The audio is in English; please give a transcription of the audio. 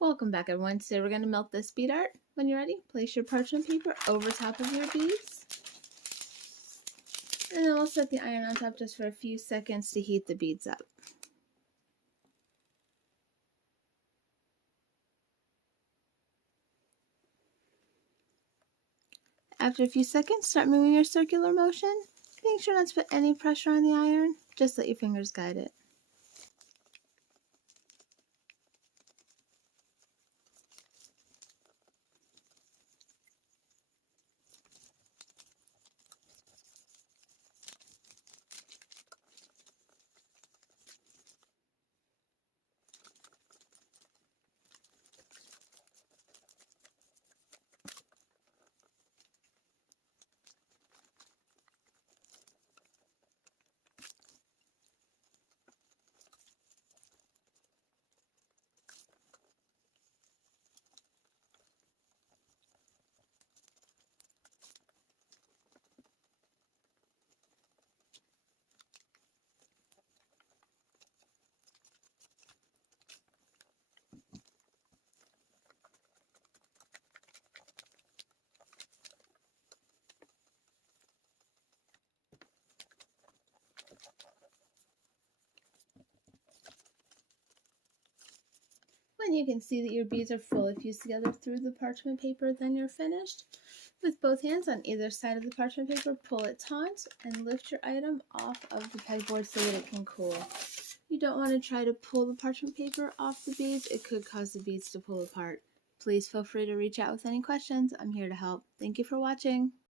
Welcome back, everyone. Today we're going to melt this bead art. When you're ready, place your parchment paper over top of your beads. And then we'll set the iron on top just for a few seconds to heat the beads up. After a few seconds, start moving your circular motion. Make sure not to put any pressure on the iron. Just let your fingers guide it. When you can see that your beads are fully fused together through the parchment paper, then you're finished. With both hands on either side of the parchment paper, pull it taut and lift your item off of the pegboard so that it can cool. You don't want to try to pull the parchment paper off the beads. It could cause the beads to pull apart. Please feel free to reach out with any questions. I'm here to help. Thank you for watching.